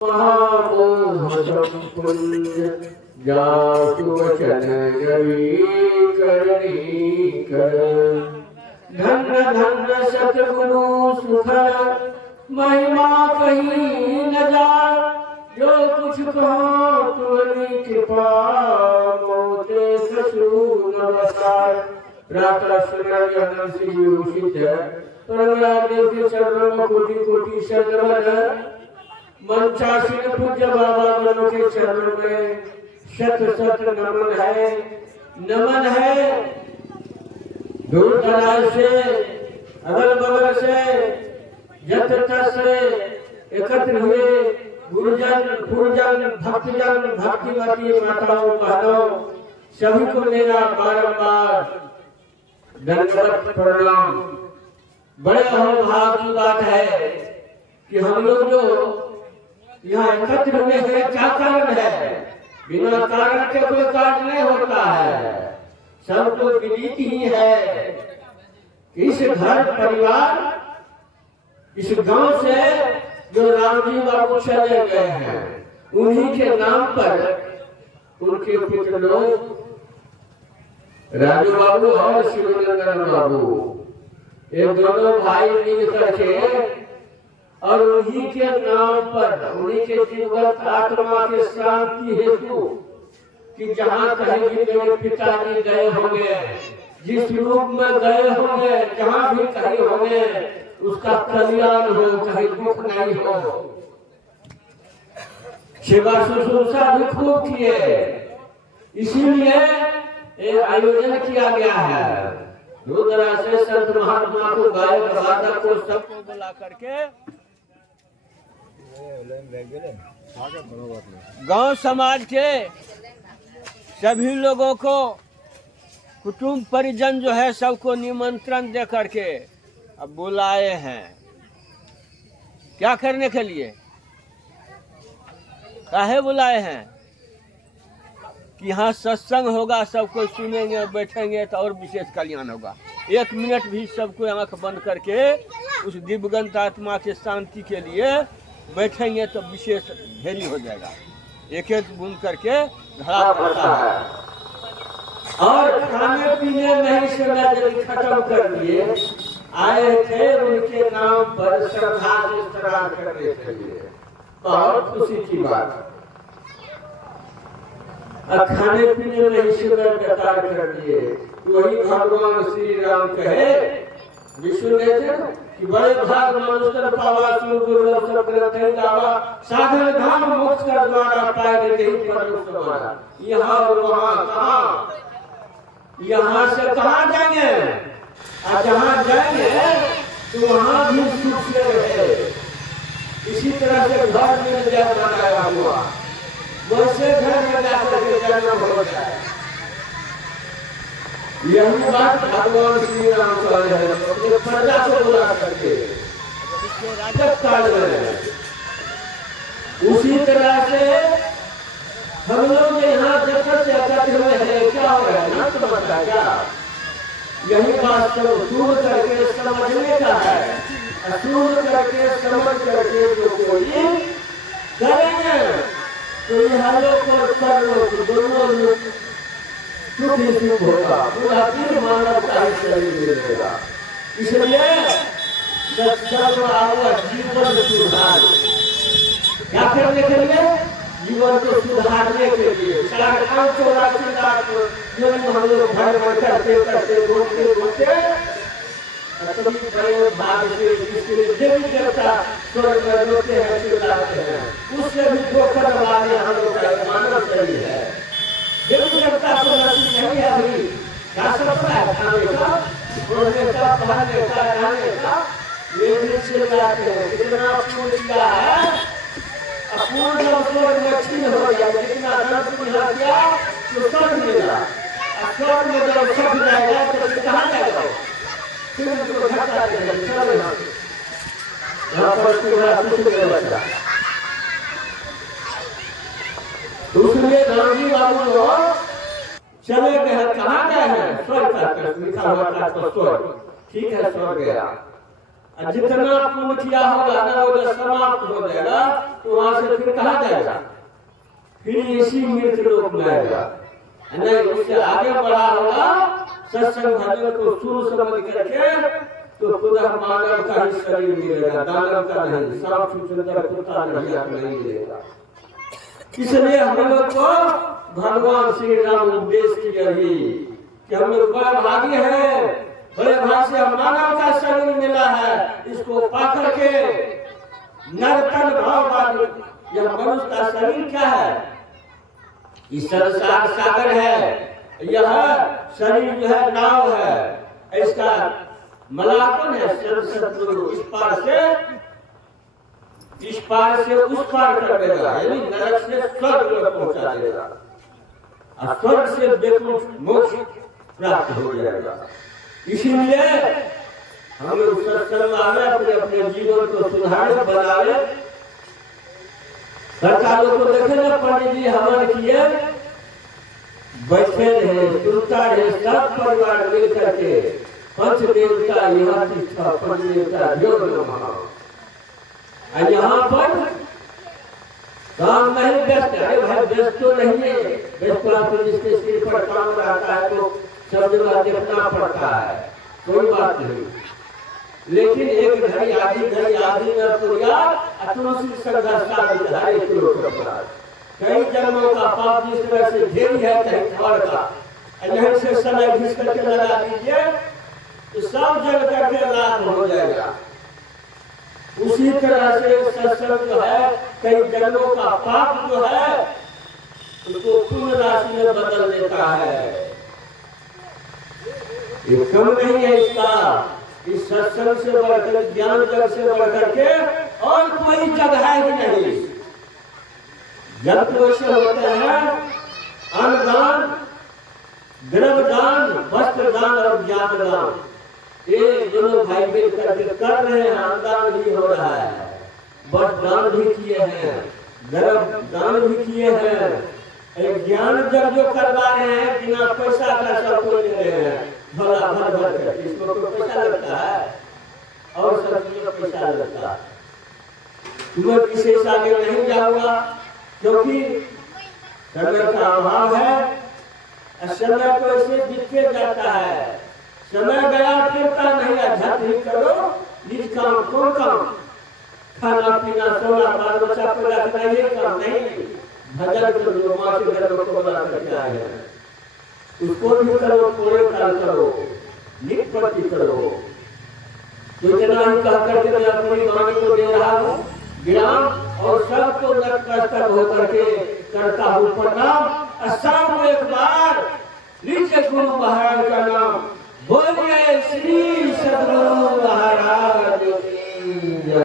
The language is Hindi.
महामोहसंपुञ्ज जातु वचन रवि करणी कर। धन्य धन्य सतगुरु सुखद महिमा कहीं न जाए। जो कुछ कहो तुम्हारी कृपा मोते ससुर नवसार। प्रातः स्मरण श्री उषित परमरादेव के चरणों में कोटि कोटि शतवद। मंचासीन पूज्य बाबा मनु के चरणों में शत शत नमन है, नमन है। दूर दराज से, अगल बगल से, जत तत से एकत्र हुए गुरुजन, गुरुजन, भक्तजन, भक्तिमती माताओं बहनों सभी को मेरा बारंबार दंडवत प्रणाम। बड़े भाग की बात है कि हम लोग जो यहाँ एकत्र हुए हैं, क्या कारण है? बिना कारण के कोई कार्य नहीं होता है। सबको विदित ही है कि इस घर परिवार, इस गांव से जो रामजी बाबू चले गए हैं, उन्हीं के नाम पर उनके पुत्र लोग राजू बाबू और शिवनंदन बाबू, ये दोनों भाई मिल करके और उन्हीं के नाम पर, उन्हीं के जीवत आत्मा के शांति हेतु कि जहाँ कहीं भी मेरे पिताजी गए होंगे, जिस रूप में गए होंगे, जहाँ भी कहीं होंगे, उसका कल्याण हो, कहीं दुख नहीं हो। सेवा शुश्रूषा भी खूब किए, इसीलिए ये आयोजन किया गया है। दूर दराज से संत महात्मा को, गायक वादक को सबको बुला करके गांव समाज के सभी लोगों को, कुटुंब परिजन जो है सबको निमंत्रण दे करके अब बुलाए हैं। क्या करने के लिए? काहे बुलाए हैं? कि यहाँ सत्संग होगा, सबको सुनेंगे, बैठेंगे तो और विशेष कल्याण होगा। 1 मिनट भी सबको आंख बंद करके उस दिव्यगंत आत्मा के शांति के लिए बैठेंगे तो विशेष ढेरी हो जाएगा। एक एक बूंद करके घड़ा भरता है। और खाने पीने में ही समय खत्म कर दिए, आए थे उनके नाम पर श्रद्धा से श्राद्ध करने के लिए। बहुत खुशी की बात। खाने पीने में ही समय बेकार कर दिए। वही भगवान श्री राम कहे विष्णु ने कि बड़े भाग मनुष्य पावा सुरगुरु सब ग्रंथ गावा। साधन धाम मोक्ष का द्वारा पाए नहीं परलोक द्वारा। यहाँ और वहाँ कहाँ? यहाँ से कहाँ जाएंगे? जहाँ जाएंगे तो वहाँ भी सुख से रहे। इसी तरह से घर में जन्म बनाया हुआ, वैसे घर में जाकर के जन्म हो जाए। यही बात भगवान श्री राम कह रहे हैं अपने प्रजा को बुला करके राजक काल में। उसी तरह से हम लोग यहाँ जगत से एकत्र हुए हैं, क्या हो रहा है ना? तो बता क्या यही बात सब सुन करके समझने का है। सुन करके समझ करके जो कोई करेंगे तो यहाँ लोग को दोनों लोग सुख ही सुख होगा, पूरा दिन मानवता ही शरीर मिलेगा। इसलिए सत्संग आवा जीवन सुधार। क्या करने के लिए? जीवन को सुधारने के लिए। 84 लाख जो हम लोग घर में करते करते बोलते बोलते बड़े भाग से देवी देवता स्वर्ग में रोते हैं, चिल्लाते हैं। उससे भी ठोकर वाले हम लोग का मानव शरीर है। देवी देवता को नसीब नहीं है अभी। क्या सकता है? खाने का, बोलने का, पढ़ने का, रहने का, ये भी से जाते हैं। कितना पूर्ण किया है, अपूर्ण स्वर्ग में छीन हो जाएगा। जितना धन पूरा किया तो सब मिलेगा। स्वर्ग में जब सब जाएगा तो कहाँ जाएगा? फिर उसको घटा देगा, चलो यहाँ पर पूरा कुछ नहीं बचा। दूसरे गांधी बाबू लोग चले गए, कहाँ गए हैं? स्वर्ग का लिखा हुआ था तो स्वर्ग, ठीक है स्वर्ग गया। और जितना पुण्य किया होगा ना वो जब समाप्त हो जाएगा तो वहां से फिर कहाँ जाएगा, फिर इसी मृत्यु लोक में आएगा। नहीं उससे आगे बढ़ा होगा सत्संग भजन को सुन समझ करके तो पुनः मानव का ही शरीर मिलेगा, दानव का नहीं, सांप सुंदर कुत्ता नहीं मिलेगा। इसलिए हम लोग को भगवान श्री राम उपदेश किया ही कि हम लोग बड़े भागी है, बड़े भाग से मानव का शरीर मिला है, इसको पा करके नरतन भाव यह मनुष्य का शरीर क्या है, इस संसार सागर है, यह शरीर जो है नाव है, इसका मलाह कौन है, सतगुरु इस पार से उस पार कर देगा, यानी नरक से स्वर्ग में पहुंचा देगा और स्वर्ग से बिल्कुल मोक्ष प्राप्त हो जाएगा। इसीलिए हम लोग सत्संग आवे, अपने अपने जीवन को सुधारे बनावे। सरकारों को देखे ना पंडित जी हवन किए बैठे रहे, सुनता रहे, सब परिवार मिल करके पंच देवता यहाँ तीर्था पंच देवता योग नमः। यहाँ पर काम नहीं व्यस्त है, भाई व्यस्त तो नहीं है, व्यस्त तो जिसके सिर पर काम रहता है तो सब जगह देखना पड़ता है, कोई बात नहीं। लेकिन एक घड़ी आधी में पुरिया तुलसी संघर्षा विधायक किलो कई जन्मों का पाप जिस तरह से ढेरी है कहीं घर का, यहीं से समय घिस करके लगा दीजिए तो सब जल करके लाभ हो जाएगा। उसी तरह से सत्संग जो है कई जन्मों का पाप जो है उसको पुण्य राशि में बदल देता है। ये कम नहीं है इसका, इस सत्संग से बढ़कर ज्ञान जग से बढ़कर के और कोई जगह ही नहीं। जब वैसे होते हैं अन्नदान, द्रव्यदान, वस्त्रदान और ज्ञान दान, ये दोनों भाई मिल करके कर रहे हैं। अन्नदान भी हो रहा है, वस्त्रदान भी किए हैं, द्रव्यदान भी किए हैं, ज्ञान जब जो करवा रहे हैं बिना पैसा का सब कोई ले रहे हैं, भला भर भर कर, इसको तो पैसा लगता है और सब चीजों को पैसा लगता है। तुम्हें विशेष आगे नहीं जाऊंगा क्योंकि समय का अभाव है, समय तो ऐसे बीतते जाता है, समय गया फिरता नहीं है। झट ही करो निज काम, कौन काम, खाना पीना सोना बाल बच्चा को रखना, ये काम नहीं। भजन करो, माँ के घर को बना करके आए हैं, उसको भी करो, थोड़े काल करो, निष्पत्ति करो। तो जना ही कह करके मैं अपनी वाणी को दे रहा हूँ विराम और सबको नतमस्तक होकर के करता हूँ प्रणाम। शाम एक बार लीजिए गुरु महाराज का नाम, बोलिए श्री सद्गुरु महाराज की।